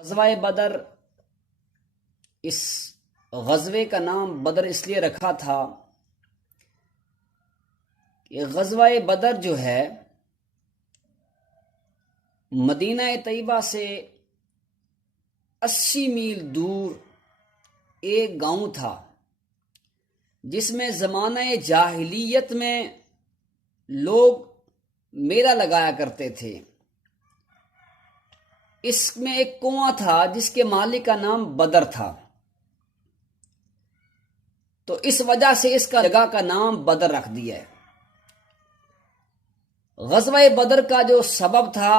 غزوہ بدر، اس غزوے کا نام بدر اس لیے رکھا تھا کہ غزوہ بدر جو ہے مدینہ طیبہ سے 80 میل دور ایک گاؤں تھا جس میں زمانہ جاہلیت میں لوگ میلہ لگایا کرتے تھے۔ اس میں ایک کنواں تھا جس کے مالک کا نام بدر تھا، تو اس وجہ سے اس کا جگہ کا نام بدر رکھ دیا ہے۔ غزوہ بدر کا جو سبب تھا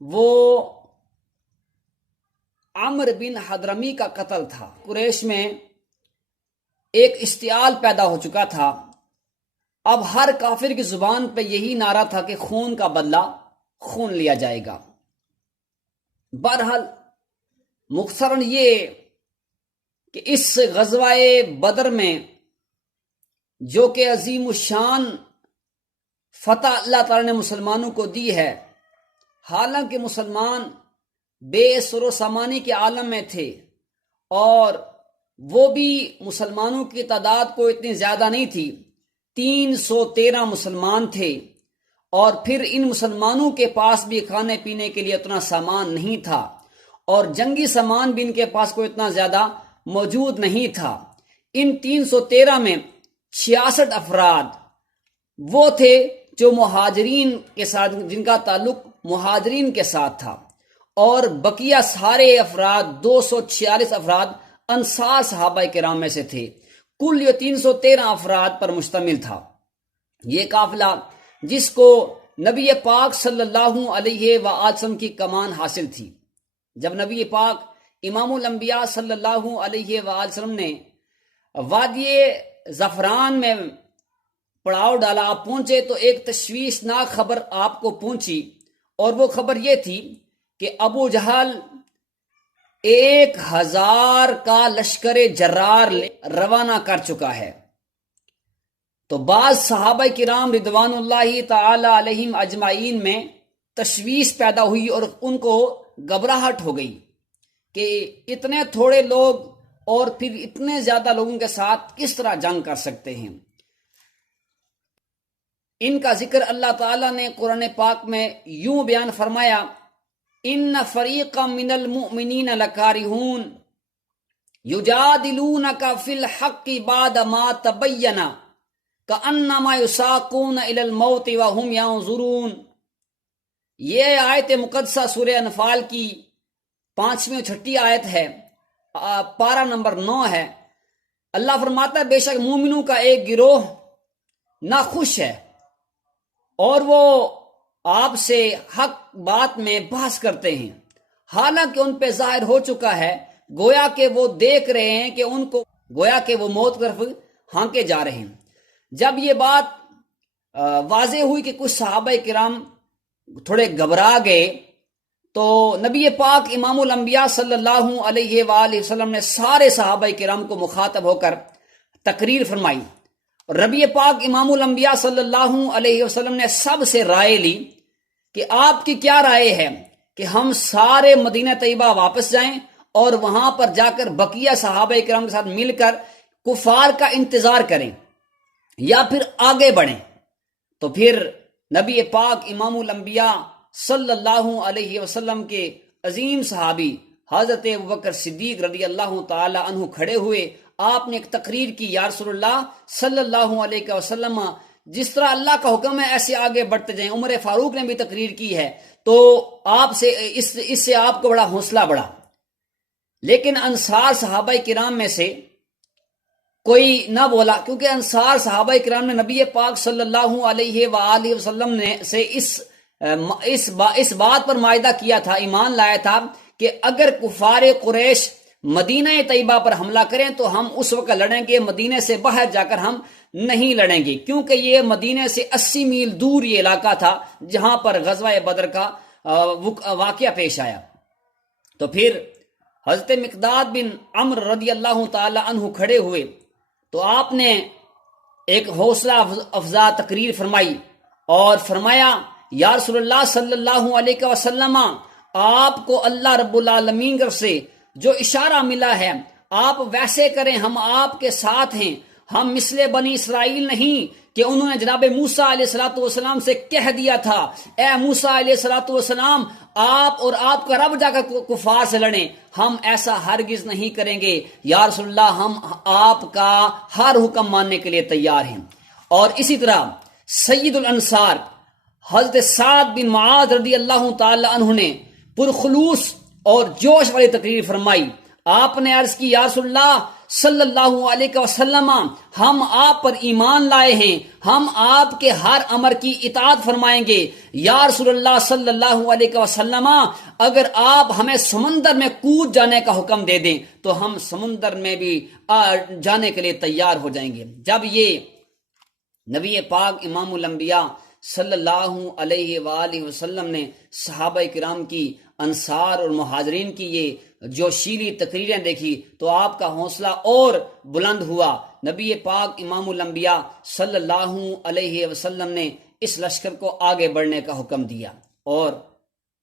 وہ عمرو بن حضرمی کا قتل تھا۔ قریش میں ایک اشتعال پیدا ہو چکا تھا، اب ہر کافر کی زبان پہ یہی نعرہ تھا کہ خون کا بدلہ خون لیا جائے گا۔ بہرحال مختصراً یہ کہ اس غزوہ بدر میں جو کہ عظیم الشان فتح اللہ تعالی نے مسلمانوں کو دی ہے، حالانکہ مسلمان بے سر و سامانی کے عالم میں تھے اور وہ بھی مسلمانوں کی تعداد کو اتنی زیادہ نہیں تھی، 313 مسلمان تھے، اور پھر ان مسلمانوں کے پاس بھی کھانے پینے کے لیے اتنا سامان نہیں تھا اور جنگی سامان بھی ان کے پاس کوئی اتنا زیادہ موجود نہیں تھا۔ ان 313 میں 66 افراد وہ تھے جو مہاجرین کے ساتھ، جن کا تعلق مہاجرین کے ساتھ تھا، اور بقیہ سارے افراد 246 افراد انصار صحابہ کرام میں سے تھے۔ کل یہ 313 افراد پر مشتمل تھا یہ قافلہ، جس کو نبی پاک صلی اللہ علیہ وسلم کی کمان حاصل تھی۔ جب نبی پاک امام الانبیاء صلی اللہ علیہ وسلم نے وادی زعفران میں پڑاؤ ڈالا، آپ پہنچے تو ایک تشویشناک خبر آپ کو پہنچی، اور وہ خبر یہ تھی کہ ابو جہل 1000 کا لشکر جرار روانہ کر چکا ہے۔ تو بعض صحابہ کرام رضوان اللہ تعالی علیہم اجمعین میں تشویش پیدا ہوئی اور ان کو گھبراہٹ ہو گئی کہ اتنے تھوڑے لوگ اور پھر اتنے زیادہ لوگوں کے ساتھ کس طرح جنگ کر سکتے ہیں۔ ان کا ذکر اللہ تعالی نے قرآن پاک میں یوں بیان فرمایا، ان فریقا من المؤمنین لکارہون یجادلونک فی الحق بعد ما تبین کأنما یساقون الی الموت وهم ینظرون۔ یہ آیت مقدسہ سورہ انفال کی 5ویں اور 6ٹھی آیت ہے، پارہ نمبر 9 ہے۔ اللہ فرماتا ہے بے شک مومنوں کا ایک گروہ ناخوش ہے اور وہ آپ سے حق بات میں بحث کرتے ہیں، حالانکہ ان پہ ظاہر ہو چکا ہے، گویا کہ وہ دیکھ رہے ہیں کہ ان کو، گویا کہ وہ موت کی طرف ہانکے جا رہے ہیں۔ جب یہ بات واضح ہوئی کہ کچھ صحابہ کرام تھوڑے گھبرا گئے، تو نبی پاک امام الانبیاء صلی اللہ علیہ وآلہ وسلم نے سارے صحابہ کرام کو مخاطب ہو کر تقریر فرمائی، اور نبی پاک امام الانبیاء صلی اللہ علیہ وسلم نے سب سے رائے لی کہ آپ کی کیا رائے ہے کہ ہم سارے مدینہ طیبہ واپس جائیں اور وہاں پر جا کر بقیہ صحابہ کرام کے ساتھ مل کر کفار کا انتظار کریں یا پھر آگے بڑھیں۔ تو پھر نبی پاک امام الانبیاء صلی اللہ علیہ وسلم کے عظیم صحابی حضرت ابوبکر صدیق رضی اللہ تعالی عنہ کھڑے ہوئے، آپ نے ایک تقریر کی، یا رسول اللہ صلی اللہ علیہ وسلم جس طرح اللہ کا حکم ہے ایسے آگے بڑھتے جائیں۔ عمر فاروق نے بھی تقریر کی ہے، تو آپ سے اس سے آپ کو بڑا حوصلہ بڑھا۔ لیکن انصار صحابہ کرام میں سے کوئی نہ بولا، کیونکہ انصار صحابہ کرام نے نبی پاک صلی اللہ علیہ وآلہ وسلم نے سے اس بات پر معاہدہ کیا تھا، ایمان لایا تھا کہ اگر کفار قریش مدینہ طیبہ پر حملہ کریں تو ہم اس وقت لڑیں گے، مدینے سے باہر جا کر ہم نہیں لڑیں گے، کیونکہ یہ مدینے سے 80 میل دور یہ علاقہ تھا جہاں پر غزوہ بدر کا واقعہ پیش آیا۔ تو پھر حضرت مقداد بن عمرو رضی اللہ تعالی عنہ کھڑے ہوئے، تو آپ نے ایک حوصلہ افزا تقریر فرمائی اور فرمایا، یا رسول اللہ صلی اللہ علیہ وسلم، آپ کو اللہ رب العالمین کی طرف سے جو اشارہ ملا ہے آپ ویسے کریں، ہم آپ کے ساتھ ہیں، ہم مثل بنی اسرائیل نہیں کہ انہوں نے جناب موسیٰ علیہ الصلوۃ والسلام سے کہہ دیا تھا اے موسیٰ علیہ الصلوۃ والسلام آپ اور آپ کا رب جا کر کفار سے لڑیں، ہم ایسا ہرگز نہیں کریں گے یا رسول اللہ، ہم آپ کا ہر حکم ماننے کے لیے تیار ہیں۔ اور اسی طرح سید الانصار حضرت سعد بن معاذ رضی اللہ تعالی عنہ نے پرخلوص اور جوش والی تقریر فرمائی۔ آپ نے عرض کی یا رسول اللہ صلی اللہ علیہ وسلم ہم آپ پر ایمان لائے ہیں، ہم آپ کے ہر امر کی اطاعت فرمائیں گے۔ یا رسول اللہ صلی اللہ علیہ وسلم اگر آپ ہمیں سمندر میں کود جانے کا حکم دے دیں تو ہم سمندر میں بھی جانے کے لیے تیار ہو جائیں گے۔ جب یہ نبی پاک امام الانبیاء صلی اللہ علیہ وآلہ وسلم نے صحابہ کرام کی، انصار اور مہاجرین کی یہ جوشیلی تقریریں دیکھی تو آپ کا حوصلہ اور بلند ہوا۔ نبی پاک امام الانبیاء صلی اللہ علیہ وسلم نے اس لشکر کو آگے بڑھنے کا حکم دیا۔ اور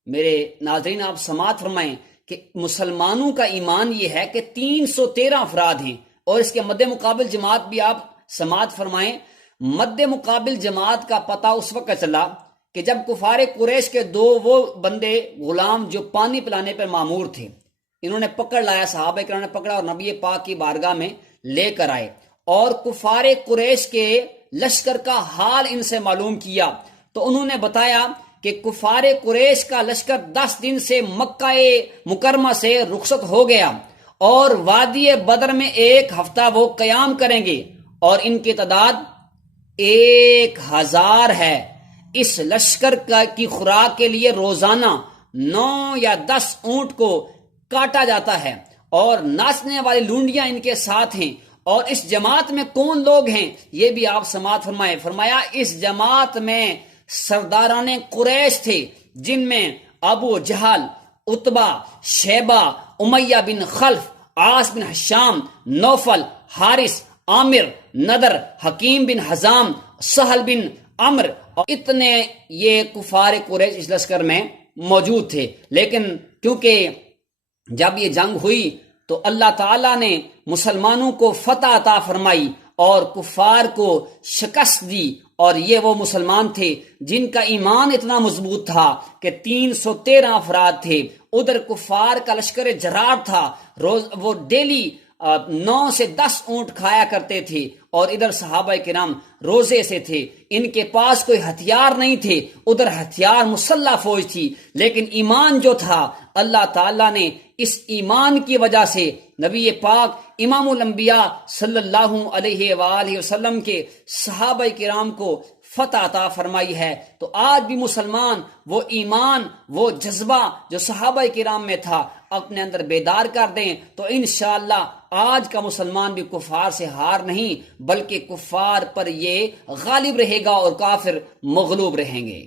میرے ناظرین آپ سماعت فرمائیں کہ مسلمانوں کا ایمان یہ ہے کہ 313 افراد ہیں، اور اس کے مد مقابل جماعت بھی آپ سماعت فرمائیں۔ مد مقابل جماعت کا پتہ اس وقت چلا کہ جب کفار قریش کے دو وہ بندے غلام جو پانی پلانے پر معمور تھے، انہوں نے پکڑ لایا، صحابہ کرام نے پکڑا اور نبی پاک کی بارگاہ میں لے کر آئے، اور کفار قریش کے لشکر کا حال ان سے معلوم کیا تو انہوں نے بتایا کہ کفار قریش کا لشکر 10 دن سے مکہ مکرمہ سے رخصت ہو گیا اور وادی بدر میں 1 ہفتہ وہ قیام کریں گے، اور ان کی تعداد 1000 ہے۔ اس لشکر کی خوراک کے لیے روزانہ 9 یا 10 اونٹ کو کاٹا جاتا ہے، اور ناچنے والی لونڈیاں ان کے ساتھ ہیں۔ اور اس جماعت میں کون لوگ ہیں یہ بھی آپ سماعت فرمائے۔ فرمایا اس جماعت میں سرداران قریش تھے، جن میں ابو جہل، عتبہ، شیبہ، امیہ بن خلف، عاص بن ہشام، نوفل، حارث، عامر، نضر، حکیم بن حزام، سہل بن عمر، اور اتنے یہ کفار قریش اس لشکر میں موجود تھے۔ لیکن کیونکہ جب یہ جنگ ہوئی تو اللہ تعالیٰ نے مسلمانوں کو فتح عطا فرمائی اور کفار کو شکست دی، اور یہ وہ مسلمان تھے جن کا ایمان اتنا مضبوط تھا کہ 313 افراد تھے۔ ادھر کفار کا لشکر جرار تھا، وہ ڈیلی 9 سے 10 اونٹ کھایا کرتے تھے، اور ادھر صحابہ کرام روزے سے تھے، ان کے پاس کوئی ہتھیار نہیں تھے، ادھر ہتھیار مسلح فوج تھی، لیکن ایمان جو تھا اللہ تعالیٰ نے اس ایمان کی وجہ سے نبی پاک امام الانبیاء صلی اللہ علیہ وآلہ وسلم کے صحابہ کرام کو فتح عطا فرمائی ہے۔ تو آج بھی مسلمان وہ ایمان، وہ جذبہ جو صحابہ کرام میں تھا اپنے اندر بیدار کر دیں تو انشاءاللہ آج کا مسلمان بھی کفار سے ہار نہیں بلکہ کفار پر یہ غالب رہے گا اور کافر مغلوب رہیں گے۔